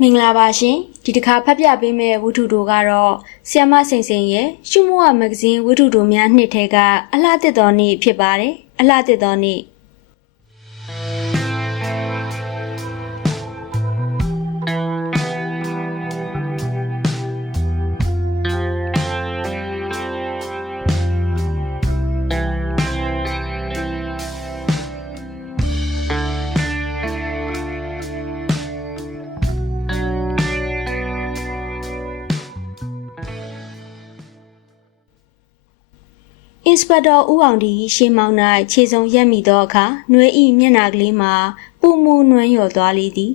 မင်္ဂလာပါရှင်ဒီတစ်ခါဖတ်ပြပေးမယ့်ဝတ္ထုတို့ကတော့ဆီယမစိန်စိန်ရဲ့ရှုမိုးဝမဂဇင်းဝတ္ထုတို့များနှစ်ထဲကအလှတစ်တော်နေ့ဖြစ်ပါတယ်အလှတစ်တော်နေ့ င်စပက်တော်ဦးအောင်ဒီရှေးမောင်း၌ခြေစုံရက်မိသောအခါနှွေဤမျက်နာကလေးမှာပူမူနွမ်းလျော်သွားလေသည်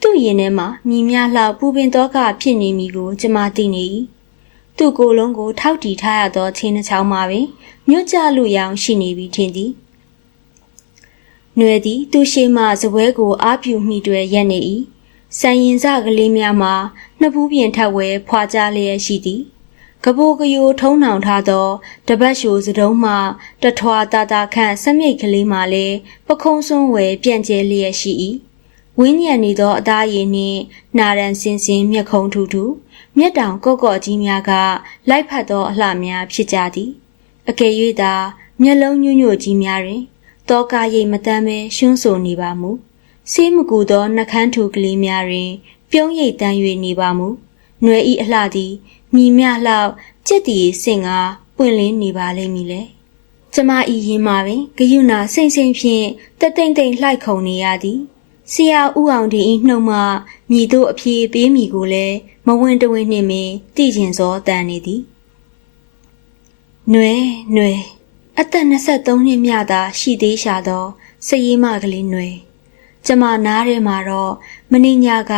သူ့ရင်ထဲမှာမြည်များလှပူပင်သောကဖြစ်နေမည်ကိုကျမသိနေ၏သူ့ကိုယ်လုံးကိုထောက်တီထားရသောချင်းနှချောင်းမှာပင်မြွတ်ကြလူရောင်ရှိနေပြီထင်သည်နှွေသည်သူ့ရှေးမှဇပွဲကိုအားပြူမိတွယ်ရက်နေ၏စံရင်စကလေးများမှာနှစ်ဖူးပြင်ထက်ဝဲဖွာကြလျက်ရှိသည် ကဘိုကယိုထုံးနှောင်ထားသောတပတ်ရှိုစတုံးမှတထွာတာတာခန့်စမြိတ်ကလေးမှလည်းပခုံးစွန်းဝဲပြန့်ကျဲလျက်ရှိ၏ဝင်းညံနေသောအသားရည်နှင့်နာရန်စင်စင်မျက်ခုံးထူထူမျက်တောင်ကော့ကော့ကြီးများကလိုက်ဖက်သောအလှများဖြစ်ကြသည်အကယ်၍သာမျက်လုံးညွညွတ်ကြီးများတွင်တောကရိတ်မတမ်းပဲရှွန်းဆိုနေပါမူဆေးမကူသောနှကန်းထူကလေးများတွင် ပြုံးရိပ်တန်း၍နေပါမူຫນွယ်ဤအလှသည် မြည်မြလောက်ကြက်တီစင်ကပွင့်လင်းနေပါလိမ့်မည်လေကျမဤရင်မှာပင်ဂယုဏစိမ့်စိမ့်ဖြင့်တသိမ့်သိမ့်လှိုက်ခုံနေရသည်ဆရာဦးအောင်တင်ဤနှုံမှမြည်တို့အဖြေပေးမိကိုလည်းမဝင်တဝင်နှင့်ပင်တည်ကျင်သောတန်နေသည်နွယ်နွယ်အသက်23နှစ်မြသာရှိသေးရှာသောစည်ရေးမကလေးနွယ်ကျမနားထဲမှာတော့မင်းညာက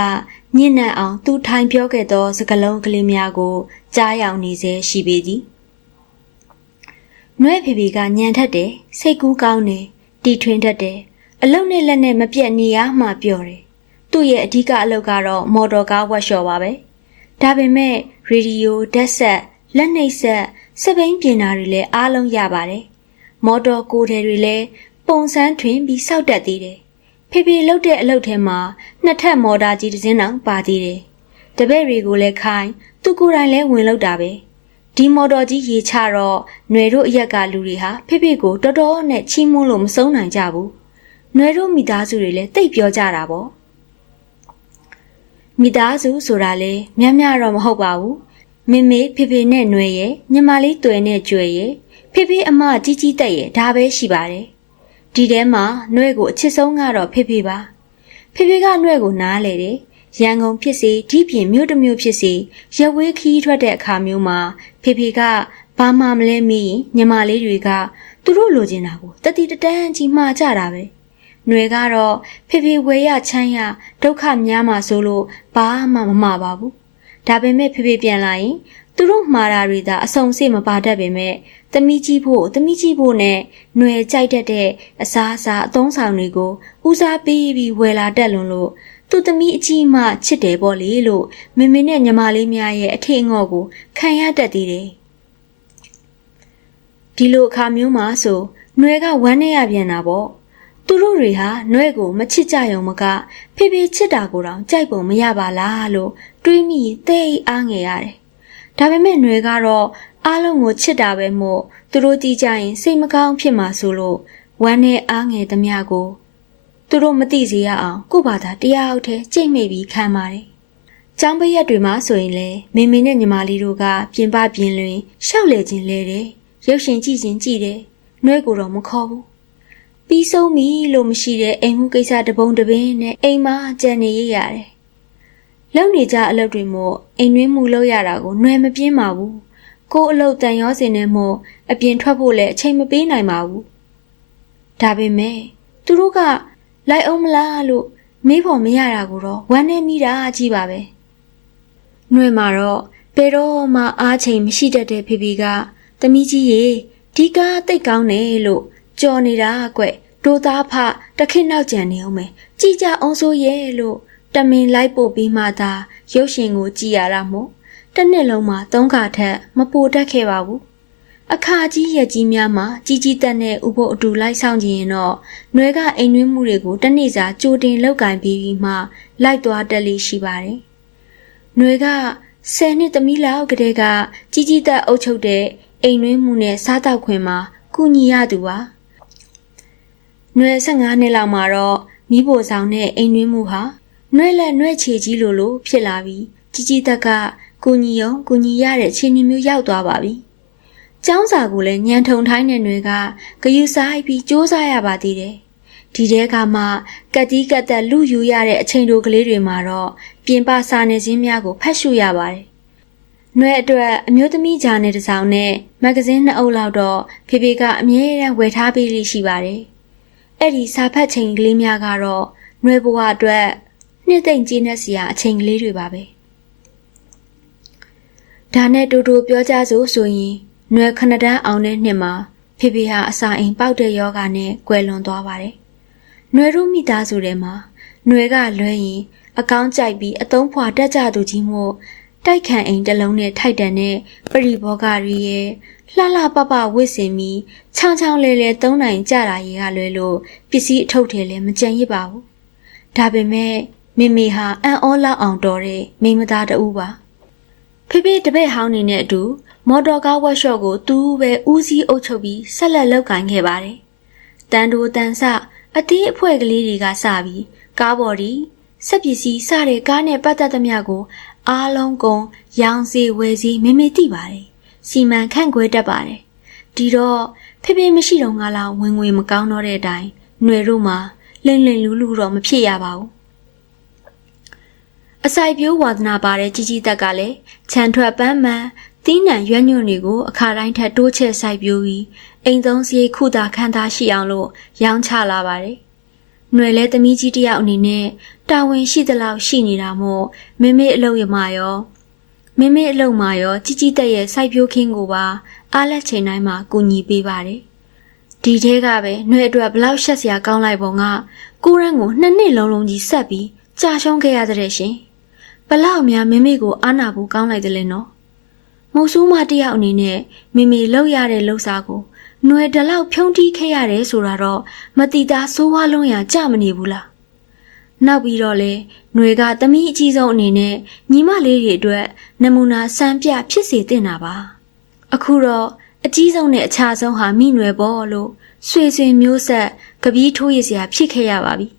ညဉ့်နံအောင်သူထိုင်ပြောခဲ့သော စကလုံးကလေးများကို ကြားရောက်နေစေရှိပေသည်။နှွဲဖေဖေကညံထက်တယ်စိတ်ကူးကောင်းတယ်တီထွင်တတ်တယ်အလုံနဲ့လက်နဲ့မပြတ်နေရမှပြောတယ်။သူ့ရဲ့အဓိကအလုပ်ကတော့မော်တော်ကားဝက်ရှော့ပါပဲ။ဒါပေမဲ့ရေဒီယိုဓာတ်ဆက်လက်နှိပ်ဆက်စပိန်ပြင်တာတွေလည်းအားလုံးရပါတယ်။မော်တော်ကိုယ်ထည်တွေလည်းပုံစံထွင်ပြီးစောက်တက်သေးတယ်။ ဖေဖေလှုပ်တဲ့အလုပ်ထဲမှာနှစ်ထပ်မော်တာကြီးတစ်စင်းတောင်ပါသေးတယ်။တပည့်တွေကိုလည်းခိုင်းသူကိုယ်တိုင်လည်းဝင်လောက်တာပဲဒီမော်တော်ကြီးရေချတော့ຫນွေတို့အရက်ကလူတွေဟာဖေဖေကိုတော်တော်နဲ့ချီးမွမ်းလို့မဆုံးနိုင်ကြဘူးຫນွေတို့မိသားစုတွေလည်းတိတ်ပြောကြတာပေါ့မိသားစုဆိုတာလေမြတ်မြတော့မဟုတ်ပါဘူးမမေဖေဖေနဲ့ຫນွေရဲ့ညီမလေးတွယ်နဲ့ကြွယ်ရဲ့ဖေဖေအမကြီးကြီးတက်ရဲ့ဒါပဲရှိပါတယ် ဒီထဲမှာနှွဲ့ကိုအချစ်ဆုံးကတော့ဖေဖေပါဖေဖေကနှွဲ့ကိုနားလေတယ်ရန်ကုန်ဖြစ်စေဒီပြင်မြို့တစ်မြို့ဖြစ်စေရဝေးခီးထွက်တဲ့အခါမျိုးမှာဖေဖေကဘာမှမလဲမင်းညီမလေးတွေကသူတို့လိုချင်တာကိုတတိတတန်းကြီးမှားကြတာပဲနှွေကတော့ဖေဖေဝေရချမ်းရဒုက္ခများမှာဆိုလို့ဘာမှမမှားပါဘူးဒါပေမဲ့ဖေဖေပြန်လာရင် သူတို့မှားတာတွေသာအဆုံစိတ်မပါတတ်ပေမဲ့သမီးကြီးဖို့သမီးကြီးဖို့နဲ့ຫນွေကြိုက်တတ်တဲ့အစားအစာအသုံးဆောင်တွေကိုဦးစားပေးပြီးဝယ်လာတတ်လွန်လို့သူ့သမီးအကြီးမှချစ်တယ်ပေါ့လေလို့မမေနဲ့ညီမလေးများရဲ့အထင်ငေါ့ကိုခံရတတ်သေးတယ်ဒီလိုအခါမျိုးမှာဆိုနှွဲကဝမ်းနေရပြန်တာပေါ့သူတို့တွေဟာနှွဲကိုမချစ်ကြရုံမကဖေဖေချစ်တာကိုတောင်ကြိုက်ပုံမရပါလားလို့တွေးမိသိအားငယ်ရတယ် ဒါပေမဲ့နှွဲကတော့အားလုံးကိုချစ်တာပဲမို့သူတို့ကြည့်ကြရင်စိတ်မကောင်းဖြစ်မှာဆိုလို့ဝမ်းနဲ့အားငယ်သမျှကိုသူတို့မသိစေရအောင်ကို့ဘာသာတရားအုပ်ထဲကြိတ်မိပြီးခံပါတယ်။ကျောင်းပရက်တွေမှာဆိုရင်လေမေမေနဲ့ညီမလေးတို့ကပြင်ပပြင်လွင်ရှောက်လေခြင်းလဲတယ်။ရုပ်ရှင်ကြည့်ခြင်းကြည့်တယ်။နှွဲကိုတော့မခေါ်ဘူး။ပြီးဆုံးပြီလို့မရှိတဲ့အိမ်မှုကိစ္စတပုံတပင်းနဲ့အိမ်မှာကြံနေရရတယ်။ လုံနေကြအလုပ်တွေမို့အိမ်တွင်းမှုလုပ်ရတာကိုနှွဲမပြင်းပါဘူး။ကို့အလုပ်တန်ရောစင်နေမို့အပြင်ထွက်ဖို့လည်းအချိန်မပေးနိုင်ပါဘူး။ဒါပေမဲ့သူတို့ကလိုက်အောင်မလားလို့မေးဖို့မရတာကိုတော့ဝမ်းနေမိတာကြီးပါပဲ။နှွေမှာတော့ဘယ်တော့မှအားချိန်မရှိတတ်တဲ့ဖေဖေကသမီးကြီးရေဒီကားတိတ်ကောင်းတယ်လို့ကြော်နေတာကွ။ဒိုးသားဖတခင်နောက်ကြံနေအောင်မယ်။ကြည်ကြအောင်ဆိုရဲ့လို့ တမင်လိုက်ပို့ပြီးမှသာရုပ်ရှင်ကိုကြည့်ရတာမို့တစ်နှစ်လုံးမှာသုံးခါထက်မပိုတတ်ခဲ့ပါဘူးအခါကြီးရက်ကြီးများမှာကြီးကြီးတက်တဲ့ဥပုပ်အတူလိုက်ဆောင်ကြရင်တော့နွဲကအိမ်နှွေးမှုတွေကိုတနေ့စာကြိုတင်လောက်ကင်ပြီးမှလိုက်သွားတက်လေးရှိပါတယ်။နွေက10နှစ်သမီးလောက်ကတည်းကကြီးကြီးတက်အုပ်ချုပ်တဲ့အိမ်နှွေးမှုနဲ့စားတောက်ခွင်မှာကုညီရသူပါ။နွေ15နှစ်လောက်မှာတော့မိဖို့ဆောင်တဲ့အိမ်နှွေးမှုဟာ နှွဲ့လက်နှွဲ့ချေကြီးလိုလိုဖြစ်လာပြီးကြီးကြီးတက်ကကိုညီယုံကိုညီရတဲ့ခြေမျိုးမျိုးရောက်သွားပါပြီ။ကျောင်းစာကိုလည်းညံထုံထိုင်းတဲ့တွေကဂယုစားပြီးစ조사ရပါသေးတယ်။ဒီတဲကမှကတိကတ်တက်လူယူရတဲ့အချိန်တို့ကလေးတွေမှာတော့ပြင်ပစာနယ်ဇင်းများကိုဖတ်ရှုရပါတယ်။နှွဲ့အတွက်အမျိုးသမီးဂျာနယ်တစ်စောင်နဲ့မဂ္ဂဇင်းနှစ်အုပ်လောက်တော့ဖေဖေကအမြဲတမ်းဝယ်ထားပေးလိရှိပါတယ်။အဲ့ဒီစာဖတ်ချိန်ကလေးများကတော့နှွဲ့ဘဝအတွက် နှစ်သိမ့်ကြီးနဲ့စီယာအချိန်ကလေးတွေပါပဲ။ဒါနဲ့တူတူပြောကြစို့ဆိုရင်နွယ်ခဏတန်းအောင်တဲ့နှစ်မှာဖေဖေဟာအစာအိမ်ပေါက်တဲ့ယောဂနဲ့ကွယ်လွန်သွားပါတယ်။နွယ်တို့မိသားစုထဲမှာနွယ်ကလွဲရင်အကောင်းကြိုက်ပြီးအတုံးဖွာတက်ကြသူကြီးမို့တိုက်ခံအိမ်တစ်လုံးနဲ့ထိုက်တန်တဲ့ပရိဘောဂရီရဲ့လှလှပပဝစ်စင်ပြီးချောင်းချောင်းလဲလဲသုံးနိုင်ကြတာရေကလွဲလို့ပစ္စည်းအထုပ်ထဲလည်းမကြံရစ်ပါဘူး။ဒါပေမဲ့ မေမေဟာအံ့ဩလောက်အောင်တော်တဲ့မိမသားတဦးပါ။ဖေဖေတပည့်ဟောင်းနေတဲ့အတူမော်တော်ကားဝက်ရှော့ကိုသူ့ပဲဦးစီးအုပ်ချုပ်ပြီးဆက်လက်လုပ်ကိုင်ခဲ့ပါတယ်။တန်တိုတန်ဆအသေးအဖွဲကလေးတွေကစပြီးကားပေါ်ဒီစက်ပစ္စည်းစတဲ့ကားနဲ့ပတ်သက်သမျှကို အားလုံးကုန်ရောင်စီဝယ်စီမေမေသိပါတယ်။စီမံခန့်ခွဲတတ်ပါတယ်။ဒီတော့ဖေဖေမရှိတော့ငါလောက်ဝင်ငွေမကောင်းတော့တဲ့အတိုင်းຫນွေတို့မှာလိမ့်လိမ့်လူလူတော့မဖြစ်ရပါဘူး။ အစိုက်ပြိုးဝါသနာပါတဲ့ကြီးကြီးတက်ကလည်းခြံထွက်ပန်းမှန်သီးနှံရွက်ညွန့်တွေကိုအခါတိုင်းထက်တိုးချဲ့စိုက်ပြိုးပြီးအိမ်သုံးစရိတ်ခုသာခံသားရှိအောင်လို့ရောင်းချလာပါတယ်။ຫນွယ်လဲသမီးကြီးတယောက်အနေနဲ့တာဝန်ရှိသလောက်ရှိနေတာမို့မမေအလုပ်ရမရောမမေအလုပ်မှာရောကြီးကြီးတက်ရဲ့စိုက်ပြိုးခင်းကိုပါအားလက်ချိန်တိုင်းမှာကူညီပေးပါတယ်။ဒီထဲကပဲຫນွယ်အတွက်ဘလောက်ရှက်စရာကောင်းလိုက်ပုံကကိုရန်ကိုနှစ်နှစ်လုံးလုံးကြီးဆက်ပြီးကြာရှုံးခဲ့ရတဲ့ရှင်။ ဘလောက်များမိမိကိုအားနာဖို့ကောင်းလိုက်တယ်လေနော်မုတ်ဆိုးမတယောက်အနေနဲ့မိမိလှုပ်ရတဲ့လှုပ်စားကိုຫນွယ်တလောက်ဖြုံးတီးခဲ့ရတယ်ဆိုတာတော့မတိသားဆိုးဝါးလုံးရကြမနေဘူးလားနောက်ပြီးတော့လေຫນွေကသမီးအကြီးဆုံးအနေနဲ့ညီမလေးတွေအတွက်နမူနာစံပြဖြစ်စေတင်တာပါအခုတော့အကြီးဆုံးနဲ့အခြားဆုံးဟာမိຫນွယ်ပေါ့လို့ဆွေဆွေမျိုးဆက်ကပီးထိုးရစရာဖြစ်ခဲ့ရပါပြီ။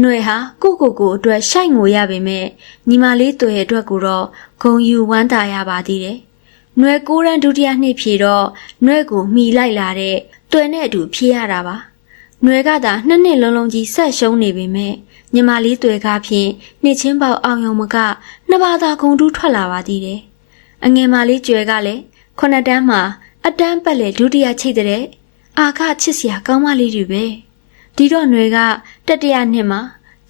ຫນွေဟာကိုကိုကိုအတွက်ရှိုက်ငိုရပေမဲ့ညီမလေးတွေ့ရဲ့အတွက်ကိုတော့ဂုံယူဝမ်းသာရပါသေးတယ်။ຫນွေကိုရန်ဒုတိယနှစ်ဖြေတော့ຫນွေကိုမှီလိုက်လာတဲ့တွေ့နဲ့အတူဖြေရတာပါ။ຫນွေကသာနှစ်နှစ်လုံးလုံးကြီးဆက်ရှုံးနေပေမဲ့ညီမလေးတွေ့ကားဖြင့်နှစ်ချင်းပေါက်အောင်ယုံမကနှစ်ပါးသာဂုံတူးထွက်လာပါသေးတယ်။အငယ်မလေးကျွဲကလည်းခုနှစ်တန်းမှာအတန်းပတ်လေဒုတိယချိတ်တဲ့အာခချစ်စရာကောင်းမလေးတွေပဲ။ ဒီတော့ຫນွေကတတရနှစ်မှာ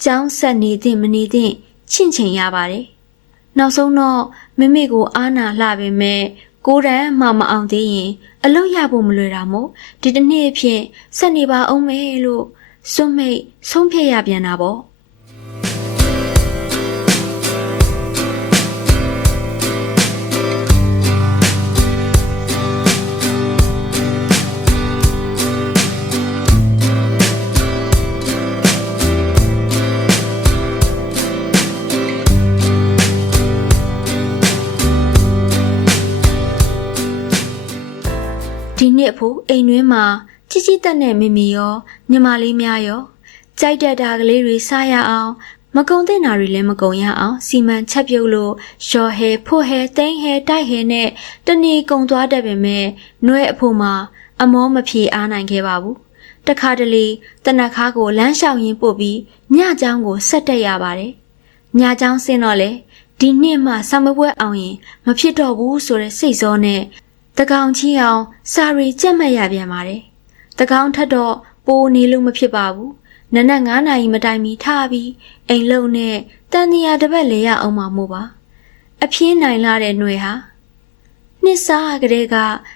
ကျောင်းဆက်နေသင့်မနေသင့်ချင့်ချိန်ရပါတယ်။နောက်ဆုံးတော့မိမိကိုအားနာလှပေမဲ့ကိုရန်မှမအောင်သေးရင် အလုတ်ရဖို့မလွယ်တာမို့ဒီတစ်နေ့အဖြစ်ဆက်နေပါအောင်မယ်လို့စွန့်မိတ်ဆုံးဖြတ်ရပြန်တာပေါ့။ ဖို့အိမ်တွင်းမှာချစ်ချစ်တက်နဲ့မိမိရောညီမလေးများရောကြိုက်တဲ့တာကလေးတွေစားရအောင် မကုံတဲ့နာတွေလည်းမကုံရအောင် စီမံချက်ပြုတ်လို့ရော်ဟဲဖို့ဟဲတိန်ဟဲတိုက်ဟဲနဲ့တဏီကုံသွားတတ်ပေမဲ့နှွဲအဖို့မှာအမောမဖြေအားနိုင်ခဲ့ပါဘူးတခါတလေတနခါကိုလမ်းလျှောက်ရင်းပို့ပြီးညเจ้าကိုဆက်တက်ရပါတယ်ညเจ้าဆင်းတော့လေဒီနှစ်မှဆောင်းပွဲအောင်ရင်မဖြစ်တော့ဘူးဆိုတဲ့စိတ်စောနဲ့ တကောင်ချီအောင်စာရီကြက်မှတ်ရပြန်ပါတယ်။တကောင်ထက်တော့ပိုနေလို့မဖြစ်ပါဘူး။နနက်9နာရီမတိုင်မီထားပြီးအိမ်လုံးနဲ့တန်တရားတစ်ပတ်လေရအောင်မှာမို့ပါ။အပြင်းနိုင်လာတဲ့ຫນွေဟာနှစ်စားကလေးက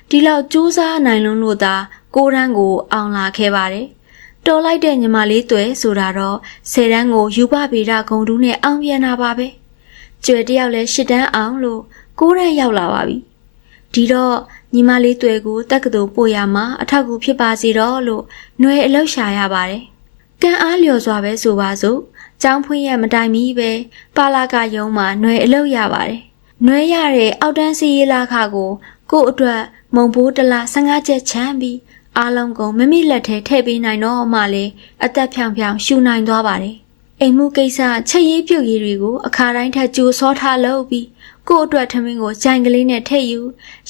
ဒီလောက်ကြိုးစားနိုင်လုံးလို့သာကိုရန်ကိုအောင်လာခဲ့ပါတယ်။တော်လိုက်တဲ့ညီမလေးတွေဆိုတာတော့ဆယ်တန်းကိုယူပဗေဒဂုံတူးနဲ့အောင်ပြန်တာပါပဲ။ကျွယ်တယောက်လဲရှစ်တန်းအောင်လို့ကိုရန်ရောက်လာပါပြီ။ ဒီတော့ ညီမလေးတွေ့ကိုတက္ကသိုလ်ပို့ရမှာအထောက်အကူဖြစ်ပါစေတော့လို့ຫນွေအလောက်ရှာရပါတယ်။ကံအားလျော်စွာပဲဆိုပါစို့။ကျောင်းဖွင့်ရမတိုင်မီပဲပါလာကယုံမှာຫນွေအလောက်ရပါတယ်။ຫນွေရတဲ့အောက်တန်းစီရေးလာခကိုကို့အတွက်မုံဘိုးတလား15ချက်ချမ်းပြီးအားလုံးကုန်မမိလက်ထဲထည့်ပေးနိုင်တော့မှလေအသက်ဖြောင်ဖြောင်ရှူနိုင်သွားပါတယ်။အိမ်မှုကိစ္စချက်ရေးပြုတ်ရေးတွေကိုအခါတိုင်းထက်ကြိုစောထားလုပ်ပြီး ကို့အတွက်ထမင်းကိုကြိုင်ကလေးနဲ့ထည့်ယူ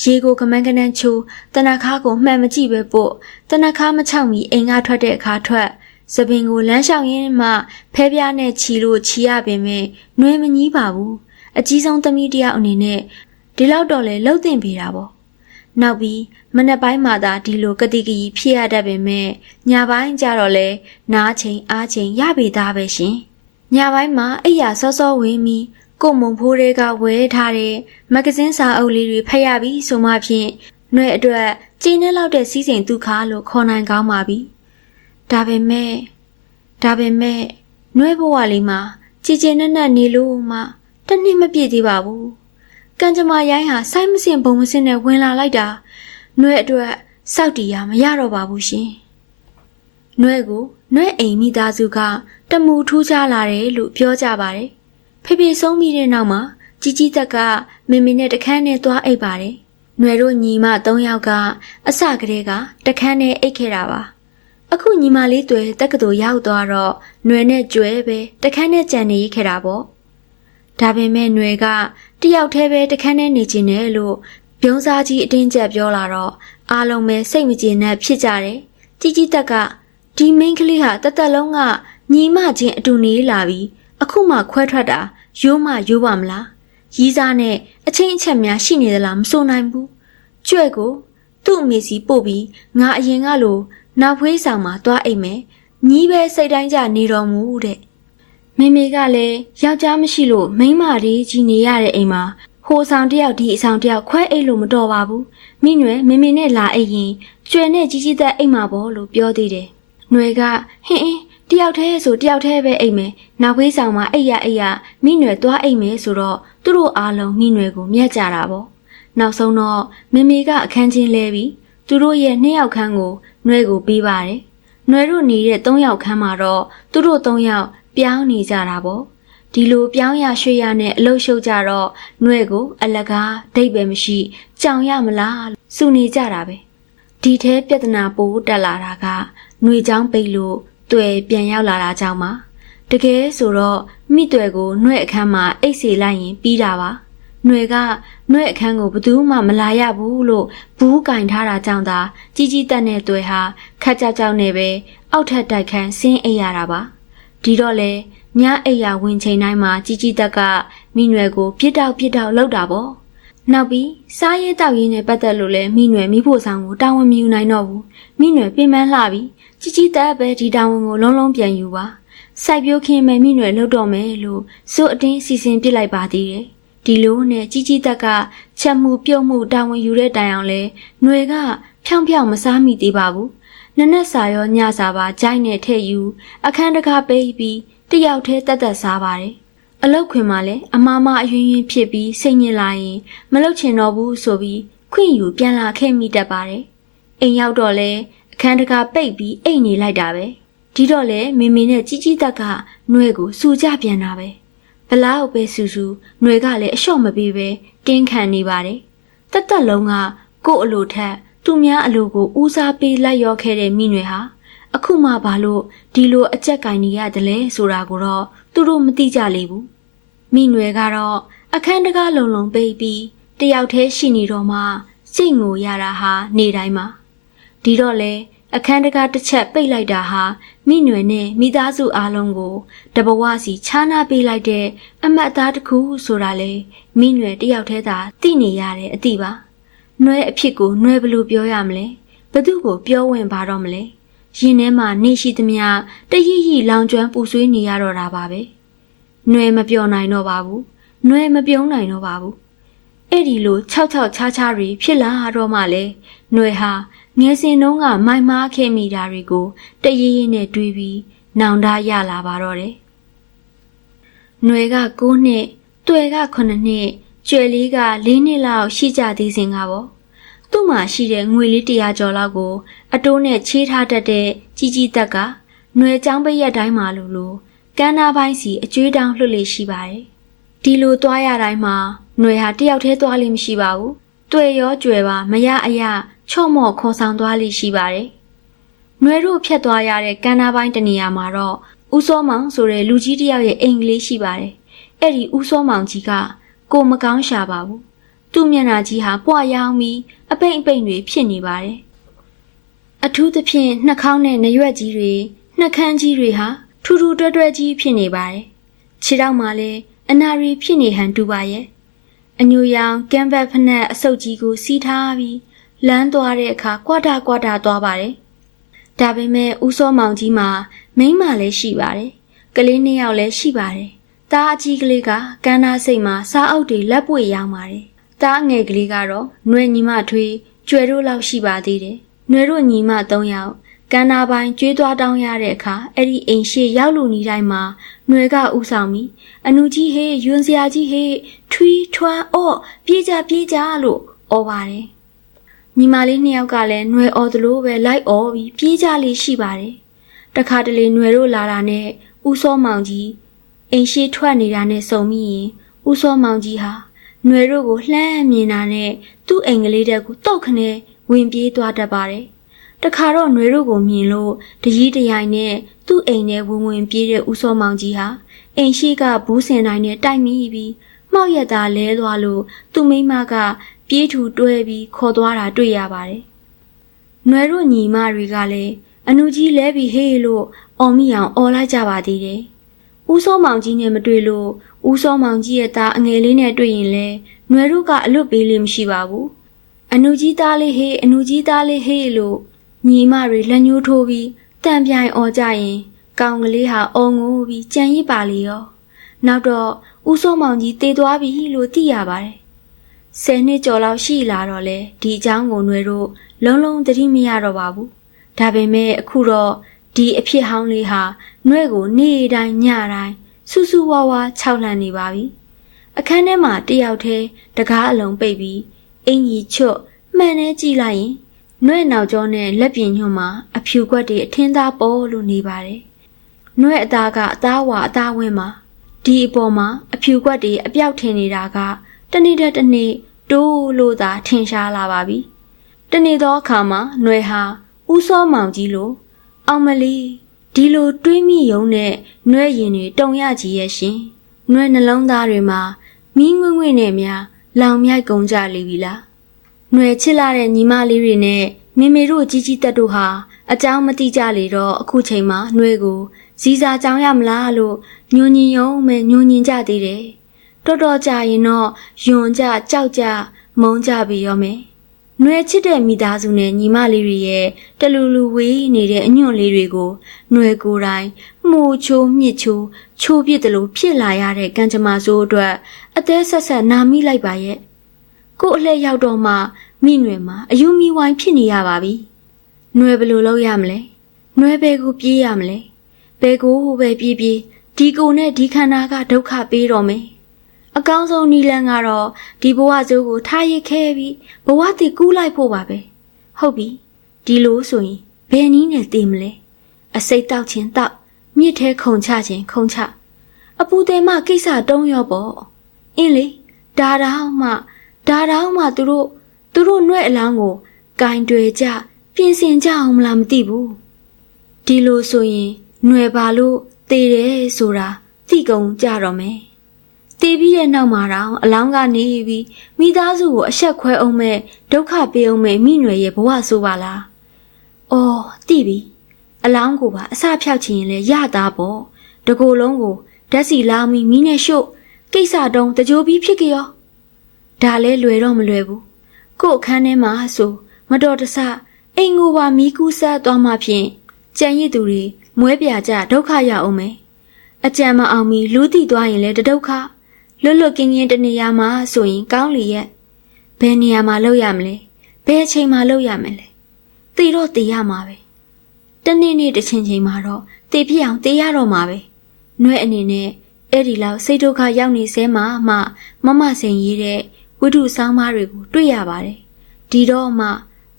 ရေကိုကမန်းကနန်းချိုးတနခါကိုမှန်မကြည့်ပဲပို့တနခါမချောက်မီအိမ်ကထွက်တဲ့အခါထွက်စပင်ကိုလမ်းလျှောက်ရင်းမှဖဲပြားနဲ့ချီလို့ချီရပင်မဲ့နှွေးမကြီးပါဘူးအကြီးဆုံးသမီးတယောက်အနေနဲ့ဒီလောက်တော့လေလှုပ်တင်ပေးတာပေါ့နောက်ပြီးမနက်ပိုင်းမှသာဒီလိုကတိကကြီးဖြစ်ရတတ်ပေမဲ့ညပိုင်းကျတော့လေနားချိန်အားချိန်ရပေသားပဲရှင်ညပိုင်းမှာအိယာစောစောဝေးပြီး ကိုမုံဖိုးတွေကဝဲထားတဲ့မဂဇင်းစာအုပ်လေးတွေဖတ်ရပြီဆိုမှဖြင့်နှွဲအတွက်ကျင်းနဲ့လောက်တဲ့စီးစိမ်ဒုက္ခလို့ခေါ်နိုင်ကောင်းပါပြီဒါပေမဲ့ဒါပေမဲ့နှွဲဘဝလေးမှာကြည်ကျင်နက်နက်နေလို့မှတနှစ်မပြည့်သေးပါဘူးကံကြမ္မာရိုင်းဟာစိုက်မစင်ဘုံမစင်နဲ့ဝင်လာလိုက်တာနှွဲအတွက်စောက်တီရမရတော့ပါဘူးရှင်နှွဲကိုနှွဲအိမ်မိသားစုကတမူထူးခြားလာတယ်လို့ပြောကြပါတယ် ဖေဖေဆုံးပြီးတဲ့နောက်မှာကြီးကြီးသက်ကမင်မင်နဲ့တခန်းနဲ့သွားအိပ်ပါတယ်။နွယ်တို့ညီမ၃ယောက်ကအစကတည်းကတခန်းနဲ့အိပ်ခဲ့တာပါ။အခုညီမလေးတွေတက္ကသိုလ်ရောက်သွားတော့နွယ်နဲ့ကျွဲပဲတခန်းနဲ့ကြံနေခဲ့တာပေါ့။ဒါပေမဲ့နွယ်ကတယောက်တည်းပဲတခန်းနဲ့နေချင်တယ်လို့ဗျုံစားကြီးအတင်းကျပ်ပြောလာတော့အားလုံးပဲစိတ်မကျေနပ်ဖြစ်ကြတယ်။ကြီးကြီးသက်ကဒီမိန်းကလေးဟာတသက်လုံးကညီမချင်းအတူနေလာပြီး အခုမှခွဲထွက်တာရိုးမှရိုးပါမလားရီးစားနဲ့အချင်းအချက်များရှိနေသလားမစိုးနိုင်ဘူးကြွဲ့ကို သူ့အမေစီပို့ပြီးငါအရင်ကလိုနောက်ဖွေးဆောင်မှာတွားအိတ်မယ်ညီးပဲစိတ်တိုင်းကြနေတော်မူတဲ့မေမေကလည်းယောက်ျားမရှိလို့မိန်းမလေးကြီးနေရတဲ့အိမ်မှာဟိုဆောင်တယောက်ဒီအဆောင်တယောက်ခွဲအိတ်လို့မတော်ပါဘူးမိနွယ်မေမေနဲ့လာအိတ်ရင်ကျွဲနဲ့ကြီးကြီးသက်အိတ်မှာပေါ့လို့ပြောသေးတယ်။ຫນွယ်ကဟင်းအင်း တယောက်တည်းဆိုတယောက်တည်းပဲအိမ်မယ်နောက်ဖေးဆောင်မှာအိပ်ရအိပ်ရမိနွယ်သွားအိမ်မယ်ဆိုတော့သူတို့အားလုံးမိနွယ်ကိုမြတ်ကြတာပေါ့နောက်ဆုံးတော့မမေကအခန်းချင်းလဲပြီးသူတို့ရဲ့နှစ်ယောက်ခန်းကိုနှွဲကိုပေးပါတယ်နှွဲတို့နေတဲ့သုံးယောက်ခန်းမှာတော့သူတို့သုံးယောက်ပြောင်းနေကြတာပေါ့ဒီလိုပြောင်းရရွှေ့ရနဲ့အလုရှုပ်ကြတော့နှွဲကို အလကားဒိတ်ပဲမရှိကြောင်ရမလားစုနေကြတာပဲဒီထဲပြဿနာပိုတက်လာတာကနှွေချောင်းပိတ်လို့ တွေ့ပြန်ရောက်လာတာကြောင့်ပါတကယ်ဆိုတော့မိတွေကိုနှွဲ့အခန်းမှာအိတ်စီလိုက်ရင်ပြီးတာပါနှွေကနှွဲ့အခန်းကိုဘသူမှမလာရဘူးလို့ဘူးကင်ထားတာကြောင့်သာကြီးကြီးတက်တဲ့တွေ့ဟာခက်ကြောက်ကြောက်နဲ့ပဲအောက်ထက်တိုက်ခန်းဆင်းအိပ်ရတာပါဒီတော့လေညအိပ်ရဝင်ချိန်တိုင်းမှာကြီးကြီးတက်ကမိနွယ်ကိုပြစ်တောက်ပြစ်တောက်လောက်တာပေါ့နောက်ပြီးစားရဲတောက်ရင်းနဲ့ပတ်သက်လို့လဲမိနွယ်မိဖို့ဆောင်ကိုတာဝန်မယူနိုင်တော့ဘူးမိနွယ်ပြင်ပန်းလှပြီး ជីជីတက်ပဲဒီတာဝန်ကိုလုံးလုံးပြန်ယူပါစိုက်ပျိုးခင်းမယ်မိနွယ်လှုပ်တော့မယ်လို့စိုးအတင်းစီစဉ်ပစ်လိုက်ပါသေးတယ်ဒီလိုနဲ့ជីជីတက်ကချက်မှုပြုတ်မှုတာဝန်ယူတဲ့တိုင်အောင်လဲຫນွေကဖြောင်ဖြောင်မစားမိသေးပါဘူးနနက်စာရောညစာပါကြိုက်နဲ့ထည့်ယူအခန်းတကားပေးပြီးတယောက်တည်းတက်တက်စားပါတယ်အလုတ်ခွင်မှာလည်းအမမအယွင်းယွင်းဖြစ်ပြီးစိတ်ညစ်လာရင်မလုတ်ချင်တော့ဘူးဆိုပြီးခွင့်ယူပြန်လာခဲ့မိတတ်ပါတယ်အိမ်ရောက်တော့လဲ အခန်းတကာပိတ်ပြီးအိတ်နေလိုက်တာပဲဒီတော့လေမေမေနဲ့ជីជីတက်ကနှွဲကိုစူကြပြန်တာပဲဘလောက်ပဲစူစူနှွဲကလည်းအလျှော့မပေးပဲတင်းခံနေပါတယ်တက်တက်လုံးကကို့အလိုထက်သူများအလိုကိုဦးစားပေးလိုက်ရောခဲ့တဲ့မိနွယ်ဟာအခုမှဘာလို့ဒီလိုအကြက်ကင်နေရတယ်လဲဆိုတာကိုတော့သူတို့မသိကြလေဘူးမိနွယ်ကတော့အခန်းတကားလုံလုံပိတ်ပြီးတယောက်တည်းရှိနေတော့မှစိတ်ငိုရတာဟာနေတိုင်းမှာ ဒီတော့လေအခန်းတကားတစ်ချက်ပိတ်လိုက်တာဟာမိနွယ်နဲ့မိသားစုအားလုံးကိုတဘဝစီခြားနာပေးလိုက်တဲ့အမတ်သားတစ်ခုဆိုတာလေမိနွယ်တယောက်တည်းသာသိနေရတဲ့အတိပါနှွဲအဖြစ်ကိုနှွဲဘလို့ပြောရမလဲဘသူ့ကိုပြောဝင်ပါတော့မလဲရင်ထဲမှာနေရှိသမျှတရိရိလောင်ကျွမ်းပူဆွေးနေရတော့တာပါပဲနှွဲမပြောနိုင်တော့ပါဘူးနှွဲမပြုံးနိုင်တော့ပါဘူးအဲ့ဒီလို၆၆ချားချားတွေဖြစ်လာတော့မှလေနှွဲဟာ ငယ်စဉ်တုန်းကမိုင်မားခဲ့မိတာတွေကိုတရေးရင်းနဲ့တွေးပြီးနောင်တရလာပါတော့တယ်။ຫນွေက9နှစ်၊တွယ်က9နှစ်၊ကျွယ်လေးက4နှစ်လောက်ရှိကြသေးစဉ်ကပေါ့။သူ သူ့မှာရှိတဲ့ငွေလေးတရာကျော်လောက်ကို အတိုးနဲ့ချေးထားတတ်တဲ့ကြီးကြီးတက်ကຫນွယ်ချောင်းပရက်တိုင်းမှာလိုလိုကန်းနာပိုင်းစီအကျွေးတောင်းလွှတ်လေရှိပါတယ်။ဒီလိုသွားရတိုင်းမှာຫນွယ်ဟာတယောက်တည်းသွားလိမ့်မရှိပါဘူး။ တွေ့ရောကြွယ်ပါမရအရချော့မော့ခေါ်ဆောင်သွားလိမ့်ရှိပါတယ်။ຫນွယ်တို့ဖြတ်သွားရတဲ့ကန်းနာပိုင်းတနေရာမှာတော့ဦးစောမောင်ဆိုတဲ့လူကြီးတယောက်ရဲ့အိမ်ကလေးရှိပါတယ်။အဲ့ဒီဦးစောမောင်ကြီးကကိုမကောင်းရှာပါဘူး။သူ့မျက်နှာကြီးဟာပွားရောင်းပြီးအပိမ့်အပိမ့်တွေဖြစ်နေပါတယ်။အထူးသဖြင့်နှာခေါင်းနဲ့နရွက်ကြီးတွေနှာခမ်းကြီးတွေဟာထူထူတွဲတွဲကြီးဖြစ်နေပါတယ်။ခြေထောက်မှာလည်းအနာရီဖြစ်နေဟန်တူပါရဲ့။ အညိုရောင်ကမ်ဘတ်ဖနက်အဆုပ်ကြီးကိုစီးထားပြီးလမ်းသွားတဲ့အခါကွာတာကွာတာသွားပါတယ်။ဒါပေမဲ့ဦးစောမောင်ကြီးမှာမိန်းမလည်းရှိပါတယ်။ကလေးနှစ်ယောက်လည်းရှိပါတယ်။သားအကြီးကလေးကကန်းနာစိတ်မှာစားအုပ်တွေလက်ပွေရောင်းပါတယ်။သားငယ်ကလေးကတော့ຫນွေညီမထွေးကျွယ်တို့လောက်ရှိပါသေးတယ်။ຫນွေတို့ညီမ၃ယောက် ကန်နာပိုင်ကျွေးသွားတောင်းရတဲ့အခါအဲ့ဒီအိမ်ရှိရောက်လူနေတိုင်းမှာຫນွေကဥဆောင်ပြီးအနူကြီးဟေးယွန်းစရာကြီးဟေးထွီးထွန်းအော့ပြေးကြပြေးကြလို့အော်ပါတယ်ညီမလေးနှစ်ယောက်ကလည်းຫນွေအော်သလိုပဲလိုက်အော်ပြီးပြေးကြလေးရှိပါတယ်တခါတလေຫນွေတို့လာတာနဲ့ဥစောမောင်ကြီးအိမ်ရှိထွက်နေတာနဲ့စုံမိရင်ဥစောမောင်ကြီးဟာຫນွေတို့ကိုလှမ်းမြင်တာနဲ့သူ့အိမ်ကလေးတက်ကိုတောက်ခနဲဝင်ပြေးသွားတတ်ပါတယ် တခါတော့နှွေတို့ကိုမြင်လို့တကြီးတရိုင်နဲ့သူ့အိမ်ထဲဝင်ဝင်ပြေးတဲ့ဦးစောမောင်ကြီးဟာအိမ်ရှိကဘူးစင်တိုင်းနဲ့တိုက်မိပြီးမှောက်ရတာလဲသွားလို့သူ့မိမကပြေးထူတွဲပြီးခေါ်သွားတာတွေ့ရပါတယ်။နှွေတို့ညီမတွေကလည်းအနူကြီးလဲပြီးဟေးလို့အော်မိအောင်အော်လိုက်ကြပါသေးတယ်။ဦးစောမောင်ကြီးနဲ့မတွေ့လို့ဦးစောမောင်ကြီးရဲ့သားအငယ်လေးနဲ့တွေ့ရင်လဲနှွေတို့ကအလွတ်ပေးလို့မရှိပါဘူး။အနူကြီးသားလေးဟေးအနူကြီးသားလေးဟေးလို့ ညီမတွေလက်ညှိုးထိုးပြီးတန်ပြိုင်អော်ကြရင်ကောင်ကလေးဟာအော်ငိုးပြီးကြံရစ်ပါလေရောနောက်တော့ဦးစောမောင်ကြီးတေသွားပြီလို့သိရပါတယ်ဆယ်နှစ်ကျော်လောက်ရှိလာတော့လေဒီအကြောင်းကိုຫນွေတို့လုံးလုံးသတိမရတော့ပါဘူးဒါပေမဲ့အခုတော့ဒီအဖြစ်ဟောင်းလေးဟာຫນွေကိုနေ့တိုင်းညတိုင်းစူးစူးဝါးဝါခြောက်လှန့်နေပါပြီအခန်းထဲမှာတယောက်တည်းတကားအလုံးပိတ်ပြီးအင်ကြီးချွတ်မှန်နေကြည့်လိုက်ရင် နှွဲ့နောက်ကျောနဲ့လက်ပြင်ညွန့်မှာအဖြူကွက်တွေအထင်းသားပေါ်လို့နေပါတယ်။နှွဲ့အသားကအသားဝါအသားဝင်းမှာဒီအပေါ်မှာအဖြူကွက်တွေအပြောက်ထင်နေတာကတနေ့တစ်တစ်နေ့တိုးလို့သာထင်ရှားလာပါပြီ။တနေ့သောအခါမှာနှွဲ့ဟာဥစောမောင်ကြီးလိုအောင်မလီဒီလိုတွေးမိယုံနဲ့နှွဲ့ရင်တွေတုံရကြည့်ရဲ့ရှင်။နှွဲ့နှလုံးသားတွေမှာမီးငွေ့ငွေ့နဲ့များလောင်မြိုက်ကုန်ကြလိပြီလား။ ຫນွယ်ချစ်လာတဲ့ညီမလေးတွေနဲ့မေမေတို့ကြီးကြီးတက်တို့ဟာအကြောင်းမသိကြလေတော့အခုချိန်မှာຫນွယ်ကိုဇီစာကြောင်းရမလားလို့ညွန်ညင်ယုံမဲ့ညွန်ညင်ကြသေးတယ်တော်တော်ကြာရင်တော့ယွန်ကြကြောက်ကြမုန်းကြပြီးရောမယ်။နှွဲချစ်တဲ့မိသားစုနဲ့ညီမလေးတွေရဲ့တလူလူဝေးနေတဲ့အညွန့်လေးတွေကိုနှွဲကိုယ်တိုင်မှုချိုးမြစ်ချိုးချိုးပြစ်တယ်လို့ဖြစ်လာရတဲ့ကံကြမ္မာဆိုးအတွက်အသေးဆက်ဆက်နာမိလိုက်ပါရဲ့။ကို့အလှည့်ရောက်တော့မှ မိနွယ်မှာအယူမီဝိုင်းဖြစ်နေရပါပြီ။နွယ်ဘယ်လိုလုပ်ရမလဲ။နွယ်ဘယ်ကိုပြေးရမလဲ။ဘယ်ကိုပဲပြေးပြေးဒီကိုနဲ့ဒီခန္ဓာကဒုက္ခပေးတော့မယ်။အကောင်းဆုံးနီလန်ကတော့ဒီဘဝစိုးကိုထားရခဲပြီးဘဝတည်ကူးလိုက်ဖို့ပါပဲ။ဟုတ်ပြီ။ဒီလိုဆိုရင်ဘယ်နည်းနဲ့တည်မလဲ။အစိတ်တောက်ခြင်းတောက်မြစ်ထဲခုန်ချခြင်းခုန်ချအပူသေးမှကိစ္စတုံးရောပေါ့။အင်းလေဒါတောင်မှဒါတောင်မှသူတို့ သူတို့နှဲ့အလောင်းကိုကင်တွေကြပြင်ဆင်ကြအောင်မလားမသိဘူးဒီလိုဆိုရင်ຫນွယ်ပါလို့တေတယ်ဆိုတာသိကုန်ကြတော့မယ်တေးပြီးတဲ့နောက်မှာတော့အလောင်းကနေပြီးမိသားစုကိုအဆက်ခွဲအောင်မဲ့ဒုက္ခပေးအောင်မဲ့မိຫນွယ်ရဲ့ဘဝဆိုပါလားအော်သိပြီအလောင်းကိုပါအစဖြောက်ချင်ရင်လည်းရတာပေါ့တကိုယ်လုံးကိုဓာတ်စီလောင်းပြီးမိနဲ့ရှို့ကိစ္စတုံးတကြိုပြီးဖြစ်ကြရောဒါလဲလွယ်တော့မလွယ်ဘူး ကို့အခန်းထဲမှာဆိုမတော်တဆအိမ်ကိုပါမီးကူးဆက်သွားမှဖြင့်ကြံရစ်သူတွေမွဲပြကြဒုက္ခရအောင်မယ်အကြံမအောင်မီလူးတိသွားရင်လည်းတဒုက္ခလွတ်လွတ်ကင်းကင်းတနေရာမှာဆိုရင်ကောင်းလေရဲ့ဘယ်နေရာမှာလုပ်ရမလဲဘယ်အချိန်မှာလုပ်ရမလဲသိတော့သိရမှာပဲတနေ့နေ့တစ်ချိန်ချိန်မှာတော့သိပြအောင်သိရတော့မှာပဲနှွဲအနေနဲ့အဲ့ဒီလောက်စိတ်ဒုက္ခရောက်နေစဲမှာမှမမစိန်ရေးတဲ့ ဝိတုဆောင်းပါးတွေကိုတွေ့ရပါတယ်။ဒီဒီတော့မှ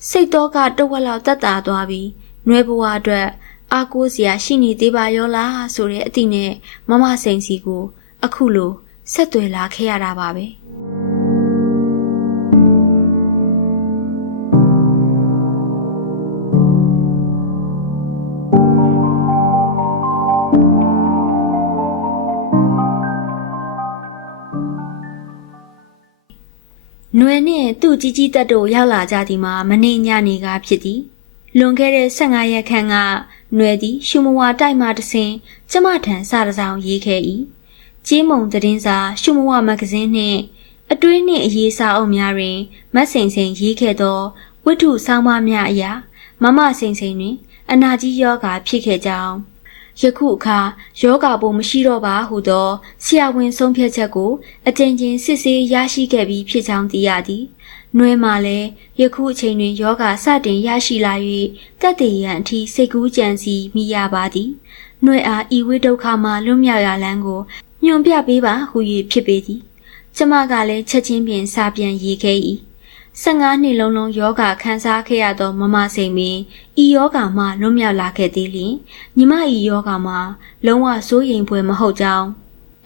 စိတ်တော့ကတဝက်လောက်တက်တာသွားပြီးနှွဲဘဝအတွက်အားကိုးစရာရှိနေသေးပါရောလားဆိုတဲ့အသည့်နဲ့မမစိန်စီကို အခုလိုဆက်သွယ်လာခဲ့ရတာပါပဲ။။ နွယ်နှင့်သူ့ကြီးကြီးတက်တို့ရောက်လာကြသည်မှာမနေညနေကဖြစ်သည်လွန်ခဲ့တဲ့15ရက်ခန့်ကနွယ်သည်ရှုမဝါတိုက်မှတဆင်ကျမထံစာတစောင်ရေးခဲ့၏ကြေးမုံသတင်းစာရှုမဝါမဂဇင်းနှင့်အတွင်းနှင့်အရေးစာအုပ်များတွင်မတ်စိန်စိန်ရေးခဲ့သောဝိတ္ထုဆောင်းပါးများအရာမမစိန်စိန်တွင် အနာကြီးယောဂါဖြစ်ခဲ့ကြောင်း ယခုအခါယောဂပိုမရှိတော့ပါဟုသောဆရာဝန်ဆုံးဖြတ်ချက်ကိုအကြိမ်ကြိမ်စစ်ဆေးရရှိခဲ့ပြီးဖြစ်ကြောင်းသိရသည်။နှွဲမှလည်းယခုအချိန်တွင်ယောဂစတင်ရရှိလာ၍တက်တည်ရန်အထိစိတ်ကူးကြံစီမိရပါသည်။နှွဲအားဤဝိဒုက္ခမှလွတ်မြောက်ရလန်းကိုညွန်ပြပေးပါဟု၍ဖြစ်ပေသည်။ကျမကလည်းချက်ချင်းပင်စာပြန်ရေးခဲ့၏ 15နှစ်လုံးလုံးယောဂခံစားခဲ့ရသောမမစိန်ပင်ဤယောဂမှလွတ်မြောက်လာခဲ့သေးလျင်ညီမဤယောဂမှာလုံးဝစိုးရိမ်ဖွယ်မဟုတ်ကြောင်း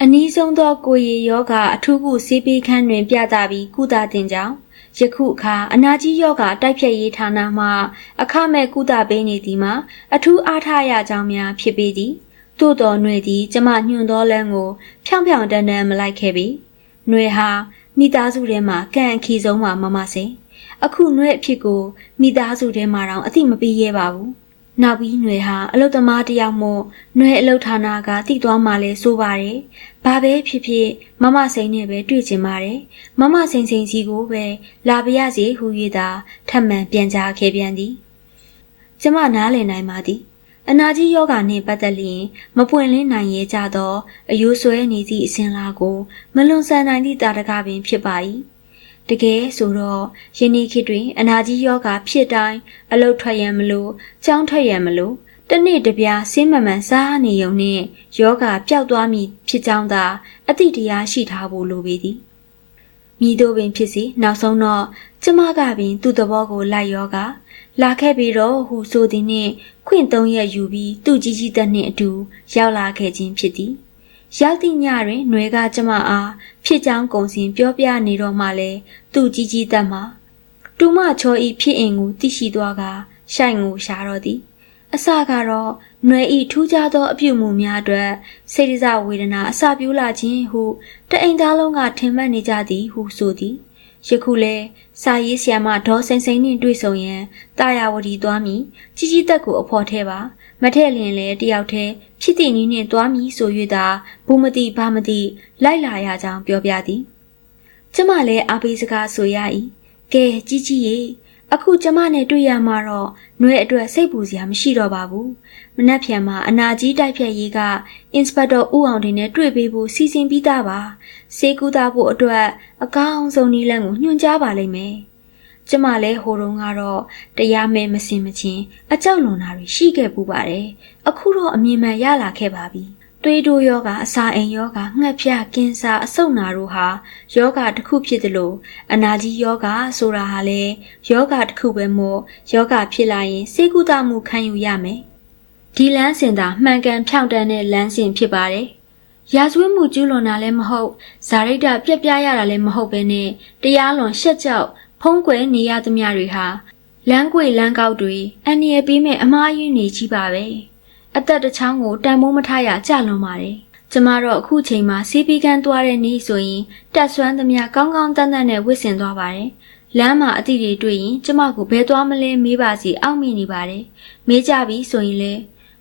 အနည်းဆုံးသောကိုယ်ရည်ယောဂအထူးကုစီးပေးခန်းတွင်ပြသပြီးကုသတင်ကြောင်းယခုအခါအနာကြီးယောဂတိုက်ဖြတ်ရေးဌာနမှအခမဲ့ကုသပေးနေသည်မှာအထူးအားထားရကြောင်းများဖြစ်ပေသည်သို့တော်ຫນွေသည်ကျမညွှန်သောလမ်းကိုဖြောင်ဖြောင်တန်းတန်းမလိုက်ခဲ့ပြီຫນွေဟာ မိသားစုထဲမှာကံအခီဆုံးမှာမမစင်အခုနှွဲ့အဖြစ်ကိုမိသားစုထဲမှာတော့အသိမပေးရဲပါဘူးနောက်ပြီးຫນွေဟာအလုတ်သမားတယောက်မို့ຫນွေအလုတ်ဌာနကတိသွားမှလဲဆိုပါတယ်ဘာပဲဖြစ်ဖြစ်မမစိန်နဲ့ပဲတွေ့ချင်ပါတယ်မမစိန်စိန်စီကိုပဲလာပါရစေဟူ၍သာထပ်မံပြန်ကြားခဲ့ပြန်သည်ကျမနားလည်နိုင်ပါသည် အနာကြီးယောဂနှင့်ပတ်သက်လျင်မပွင့်လင်းနိုင်ရဲကြသောအယိုးဆွဲနေသည့်အစဉ်လာကိုမလွန်ဆန်နိုင်သည့်တာတကားပင်ဖြစ်ပါ၏တကယ်ဆိုတော့ယနေ့ခေတ်တွင် အနာကြီးယောဂဖြစ်တိုင်းအလုတ်ထွက်ရန်မလို့ကြောင်းထွက်ရန်မလို့တနေ့တပြားဆင်းမမှန်စားနေုံနှင့်ယောဂပျောက်သွားမည်ဖြစ်ကြောင်းသာအတိတရားရှိထားဖို့လိုပေသည်မိတို့ပင်ဖြစ်စီနောက်ဆုံးတော့ကျမကပင်သူ့သဘောကိုလိုက်ယောဂ လာခဲ့ပြီးတော့ဟူဆိုသည်နှင့်ခွင့်သုံးရက်ယူပြီးသူ့ကြီးကြီးတက်နှင့်အတူရောက်လာခဲ့ခြင်းဖြစ်သည်ရောက်သည့်ညတွင်နှွဲကကျမအားဖြစ်ကြောင်းကုံစင်ပြောပြနေတော့မှလဲသူ့ကြီးကြီးတက်မှာတူမချောဤဖြစ်အင်ကိုသိရှိသွားကရှိုင်ကိုရှာတော့သည်အစကတော့နှွယ်ဤထူးခြားသောအပြုမူများအတွက်စိတ်ဒိစဝေဒနာအစပြုလာခြင်းဟုတအိမ်သားလုံးကထင်မှတ်နေကြသည်ဟုဆိုသည် ယခုလဲစာရေးဆရာမဒေါ်စိန်စိန်နှင့်တွေ့ဆုံရန်တာယာဝတီသွားမည်ကြီးကြီးတက်ကိုအဖော်ထဲပါမထည့်လျင်လဲတယောက်တည်းဖြစ်သည့်နည်းနှင့်သွားမည်ဆို၍သာဘူးမသိဘာမသိလိုက်လာရကြောင်းပြောပြသည်ကျမလည်းအားပေးစကားဆိုရ၏ကဲကြီးကြီးရေအခုကျမနဲ့တွေ့ရမှာတော့နှွဲအတွက်စိတ်ပူစရာမရှိတော့ပါဘူးမနှက်ဖြန်မှာအနာကြီးတိုက်ဖြတ်ရေးကအင်စပက်တာဦးအောင်တင်နဲ့တွေ့ပေးဖို့စီစဉ်ပြီးသားပါ စေကူတာဖို့အတွက်အကောင်းဆုံးနည်းလမ်းကိုညွှန်ကြားပါလိမ့်မယ်ကျမလည်းဟိုတုန်းကတော့တရားမဲမစင်မချင်းအကြောက်လွန်တာတွေရှိခဲ့ပူပါတယ်အခုတော့အမြင်မှန်ရလာခဲ့ပါပြီသွေးတိုးယောဂအစာအိမ်ယောဂငှက်ဖျားကင်ဆာအဆုတ်နာတို့ဟာယောဂတစ်ခုဖြစ်တယ်လို့အနာကြီးယောဂဆိုတာဟာလေယောဂတစ်ခုပဲမို့ယောဂဖြစ်လာရင်စေကုသမှုခံယူရမယ်ဒီလမ်းစဉ်သာမှန်ကန်ဖြောင့်တန်းတဲ့လမ်းစဉ်ဖြစ်ပါတယ် ရာဇဝတ်မှုကျူးလွန်တာလည်းမဟုတ်ဇာရိတပြက်ပြားရတာလည်းမဟုတ်ပဲနဲ့တရားလွန်ရှက်ကြောက်ဖုံးကွယ်နေရသမျှတွေဟာလမ်းကွေလမ်းကောက်တွေအန္တရာယ်ပေးမဲ့အမားယွင်းနေကြီးပါပဲ။အသက်တစ်ချောင်းကိုတန်မိုးမထားရကြလွန်ပါတယ်။ကျမတော့အခုချိန်မှာစီးပီးကန်းသွားတဲ့နေ့ဆိုရင်တက်ဆွမ်းသမျှကောင်းကောင်းတန်းတန်းနဲ့ဝစ်ဆင်သွားပါတယ်။လမ်းမှာအသည့်တွေတွေ့ရင်ကျမကိုဘယ်သွားမလဲမေးပါစီအောက်မိနေပါတယ်။မေးကြပြီဆိုရင်လေ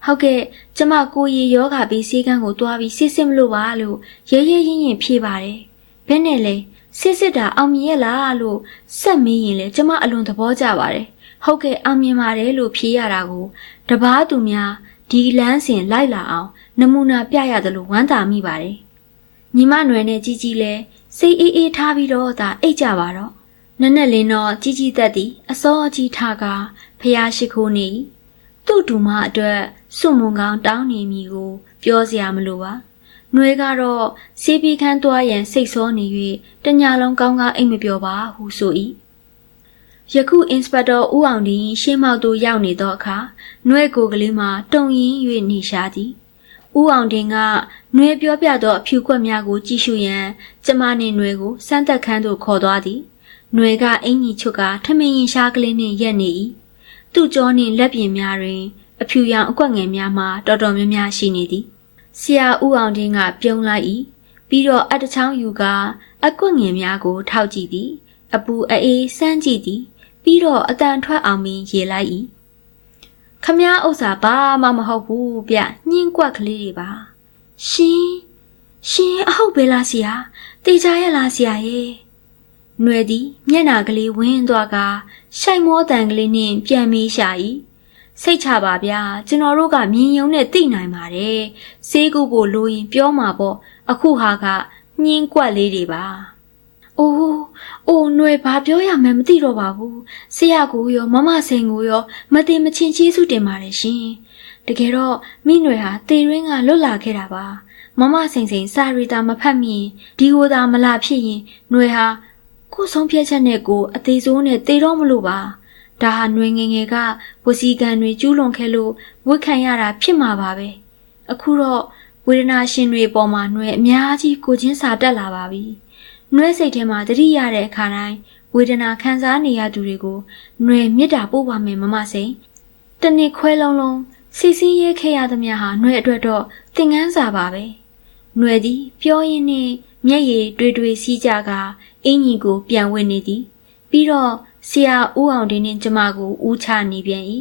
ဟုတ်ကဲ့ကျမကိုရီယောဂပြီးစီးကန်းကိုသွားပြီးစစ်စစ်မလို့ပါလို့ရဲရဲရင်းရင်ဖြေပါတယ်။ဘယ်နဲ့လဲစစ်စစ်တာအောင်မြင်ရဲ့လားလို့ဆက်မေးရင်လေကျမအလွန်သဘောကျပါတယ်။ဟုတ်ကဲ့အောင်မြင်ပါတယ်လို့ဖြေရတာကိုတပားသူများဒီလမ်းစဉ်လိုက်လာအောင် နမူနာပြရတယ်လို့ဝမ်းသာမိပါတယ်။ညီမနွယ်နဲ့ကြီးကြီးလဲစိတ်အေးအေးထားပြီးတော့သာအိတ်ကြပါတော့။နက်နက်လင်းတော့ကြီးကြီးသက်သည်အစောအကြီးထားကဖျားရှိခိုးနေသူ့တူမအတွက် စွမွန်ကောင်းတောင်းနေမိကိုပြောစရာမလိုပါ။နှွေကတော့စေးပြီးခန်းသွားရန်စိတ်ဆောနေ၍တညာလုံးကောင်းကောင်းအိမ်မပြောပါဟုဆို၏ယခုအင်စပက်တော်ဦးအောင်ဒီရှင်းမောက်သို့ရောက်နေသောအခါနှွဲကိုကလေးမှာတုံရင်၍နေရှာသည်ဦးအောင်တင်ကနှွဲပြောပြသောအဖြူကွက်များကိုကြည့်ရှုရန်ကျမနှင့်နှွဲကိုစမ်းသက်ခန်းသို့ခေါ်သွားသည်နှွဲကအင်ကြီးချွတ်ကထမင်းရင်ရှားကလေးနှင့်ရက်နေ၏သူ့ကြောနှင့်လက်ပြင်များတွင် အဖြူရောင်အကွက်ငယ်များမှာတော်တော်များများရှိနေသည်ဆရာဦးအောင်တင်ကပြုံးလိုက်၏ပြီးတော့အတချောင်းယူကအကွက်ငယ်များကို ထောက်ကြည့်သည်အပူအေးစမ်းကြည့်သည်ပြီးတော့အတန်ထွက်အောင်ပင်ရေလိုက်၏ခမည်းဥစ္စာဘာမှမဟုတ်ဘူးဗျညင်းကွက်ကလေးတွေပါရှင်ရှင်အဟုတ်ပဲလားဆရာတေချာရလားဆရာရဲ့ຫນွယ်သည်မျက်နာကလေးဝင်းသွားကရှိုက်မောတန်ကလေးနှင့်ပြန်မေးရှာ၏ စိတ်ချပါဗျာကျွန်တော်တို့ကမြင်ယုံနဲ့သိနိုင်ပါတယ်ဆေးကုဖို့လိုရင်ပြောမှာပေါ့အခုဟာကညင်းကွက်လေးတွေပါ အိုးအိုးຫນွယ်ဘာပြောရမှန်းမသိတော့ပါဘူးဆရာကိုရောမမစိန်ကိုရောမတင်မချင်းချေးစုတင်ပါတယ်ရှင်တကယ်တော့မိຫນွယ်ဟာတေရင်းကလွတ်လာခဲ့တာပါမမစိန်စိန်စာရီတာမဖတ်မြင်ဒီကိုသာမလာဖြစ်ရင်ຫນွယ်ဟာကိုယ်ဆုံးဖြတ်ချက်နဲ့ကိုအသေးစိုးနဲ့တေတော့မလို့ပါ ဒါဟာနှွေငငယ်ကပူစီကံတွေကျူးလွန်ခဲ့လို့ဝတ်ခံရတာဖြစ်မှာပါပဲအခုတော့ဝေဒနာရှင်တွေပေါ်မှာနှွေအများကြီးကိုချင်းစာတက်လာပါပြီနှွေစိတ်ထဲမှာတတိရတဲ့အခါတိုင်းဝေဒနာခံစားနေရသူတွေကိုနှွေမြစ်တာပို့ပါမယ်မမစိန်တနေ့ခွဲလုံးလုံးစီစီရဲခဲ့ရသမျှဟာနှွေအတွက်တော့သင်ငန်းစာပါပဲနှွေသည်ပြောရင်းနဲ့မျက်ရည်တွေတွေစီးကြကအင်ကြီးကိုပြန်ဝင်နေသည်ပြီးတော့ ဆရာဦးအောင်တင်းနဲ့ကျမကိုဦးချနေပြန်၏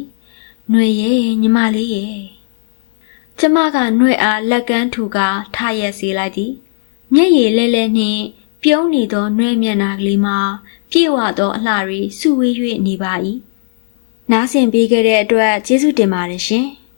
နှွေရဲ့ညီမလေးရဲ့ကျမကနှွေအားလက်ကမ်းထူကာထားရက်စေလိုက်သည်မျက်ရည်လဲလဲနှင့်ပြုံးနေသောနှွဲမျက်နာကလေးမှာပြေဝသောအလှတွေစုဝေး၍နေပါ၏နားဆင်ပေးခဲ့တဲ့အတွက်ကျေးဇူးတင်ပါတယ်ရှင်။